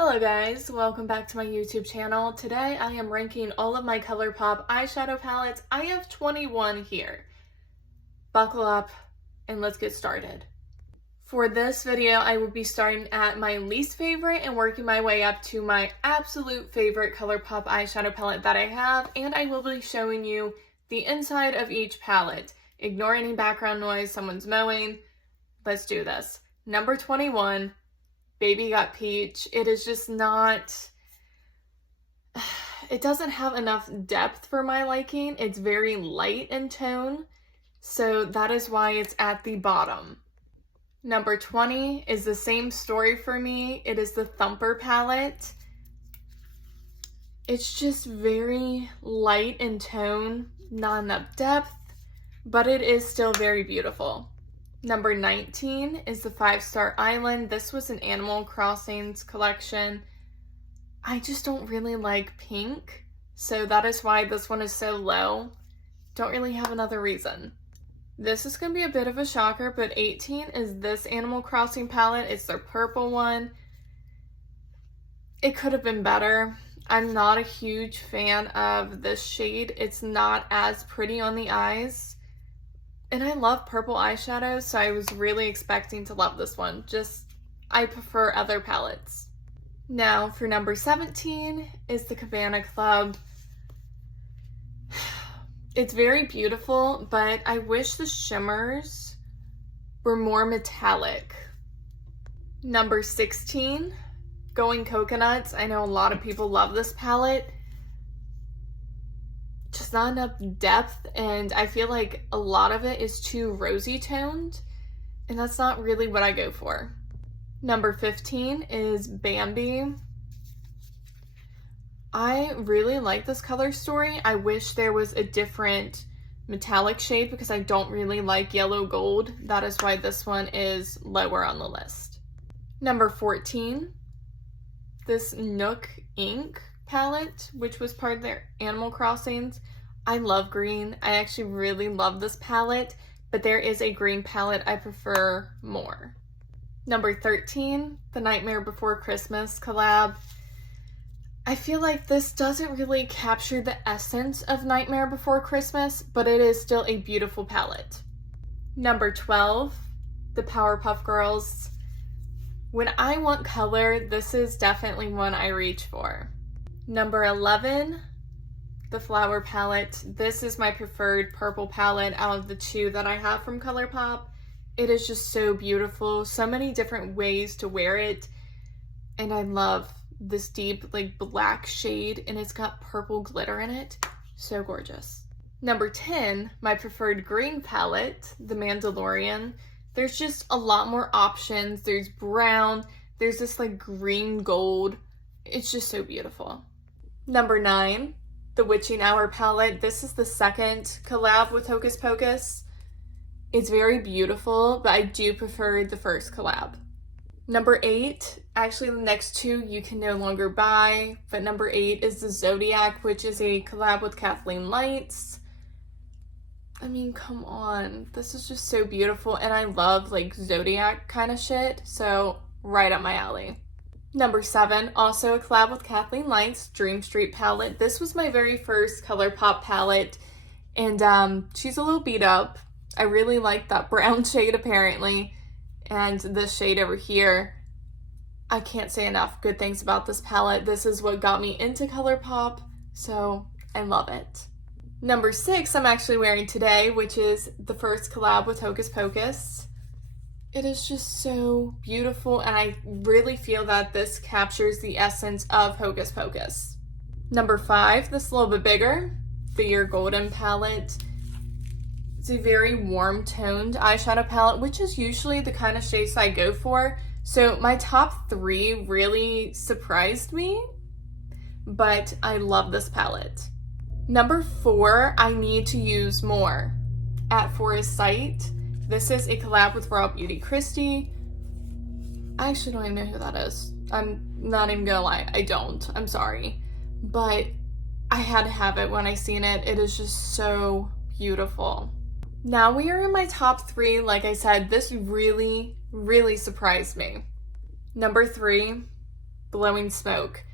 Hello guys, welcome back to my YouTube channel. Today I am ranking all of my Colourpop eyeshadow palettes. I have 21 here. Buckle up and let's get started. For this video, I will be starting at my least favorite and working my way up to my absolute favorite Colourpop eyeshadow palette that I have, and I will be showing you the inside of each palette. Ignore any background noise, someone's mowing. Let's do this. Number 21. Baby Got Peach. It is just not, it doesn't have enough depth for my liking. It's very light in tone, so that is why it's at the bottom. Number 20 is the same story for me. It is the Thumper palette. It's just very light in tone, not enough depth, but it is still very beautiful. Number 19 is the 5-Star Island. This was an Animal Crossings collection. I just don't really like pink, so that is why this one is so low. Don't really have another reason. This is going to be a bit of a shocker, but 18 is this Animal Crossing palette. It's their purple one. It could have been better. I'm not a huge fan of this shade. It's not as pretty on the eyes. And I love purple eyeshadows, so I was really expecting to love this one. I prefer other palettes. Now, for number 17 is the Cabana Club. It's very beautiful, but I wish the shimmers were more metallic. Number 16, Going Coconuts. I know a lot of people love this palette. Just not enough depth, and I feel like a lot of it is too rosy toned, and that's not really what I go for. Number 15 is Bambi. I really like this color story. I wish there was a different metallic shade because I don't really like yellow gold. That is why this one is lower on the list. Number 14, this Nook Ink palette, which was part of their Animal Crossings. I love green. I actually really love this palette, but there is a green palette I prefer more. Number 13, the Nightmare Before Christmas collab. I feel like this doesn't really capture the essence of Nightmare Before Christmas, but it is still a beautiful palette. Number 12, the Powerpuff Girls. When I want color, this is definitely one I reach for. Number 11, the Flower palette. This is my preferred purple palette out of the two that I have from Colourpop. It is just so beautiful, so many different ways to wear it, and I love this deep black shade, and it's got purple glitter in it. So gorgeous. Number 10, my preferred green palette, the Mandalorian. There's just a lot more options. There's brown, there's this green gold. It's just so beautiful. Number 9, the Witching Hour palette. This is the second collab with Hocus Pocus. It's very beautiful, but I do prefer the first collab. Number 8, actually the next two you can no longer buy, but number 8 is the Zodiac, which is a collab with Kathleenlights. I mean, come on. This is just so beautiful, and I love Zodiac kind of shit, so right up my alley. Number 7, also a collab with Kathleenlights, Dream Street palette. This was my very first Colourpop palette, and she's a little beat up. I really like that brown shade apparently, and this shade over here. I can't say enough good things about this palette. This is what got me into Colourpop, so I love it. Number 6 I'm actually wearing today, which is the first collab with Hocus Pocus. It is just so beautiful, and I really feel that this captures the essence of Hocus Pocus. Number 5, this a little bit bigger, the Your Golden palette. It's a very warm toned eyeshadow palette, which is usually the kind of shades I go for. So my top 3 really surprised me, but I love this palette. Number 4, I need to use more. At Forest Sight. This is a collab with Raw Beauty Christie. I actually don't even know who that is. I'm not even gonna lie, I don't. I'm sorry. But I had to have it when I seen it. It is just so beautiful. Now we are in my top 3. Like I said, this really, really surprised me. Number 3, Blowing Smoke.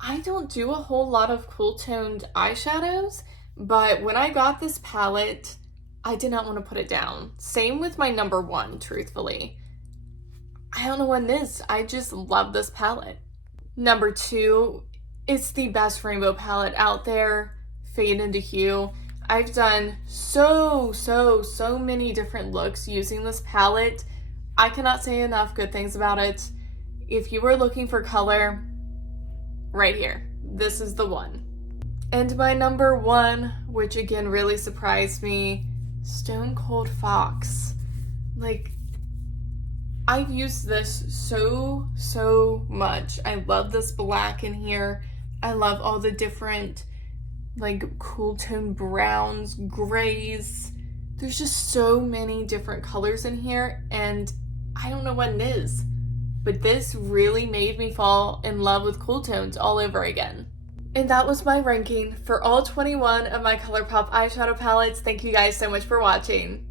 I don't do a whole lot of cool toned eyeshadows, but when I got this palette, I did not want to put it down. Same with my number one, truthfully. I don't know what it is. I just love this palette. Number two, it's the best rainbow palette out there, Fade into Hue. I've done so many different looks using this palette. I cannot say enough good things about it. If you were looking for color, right here, this is the one. And my number one, which again really surprised me, Stone Cold Fox. Like, I've used this so much. I love this black in here. I love all the different like cool tone browns, grays. There's just so many different colors in here, and I don't know what it is, but this really made me fall in love with cool tones all over again. And that was my ranking for all 21 of my Colourpop eyeshadow palettes. Thank you guys so much for watching.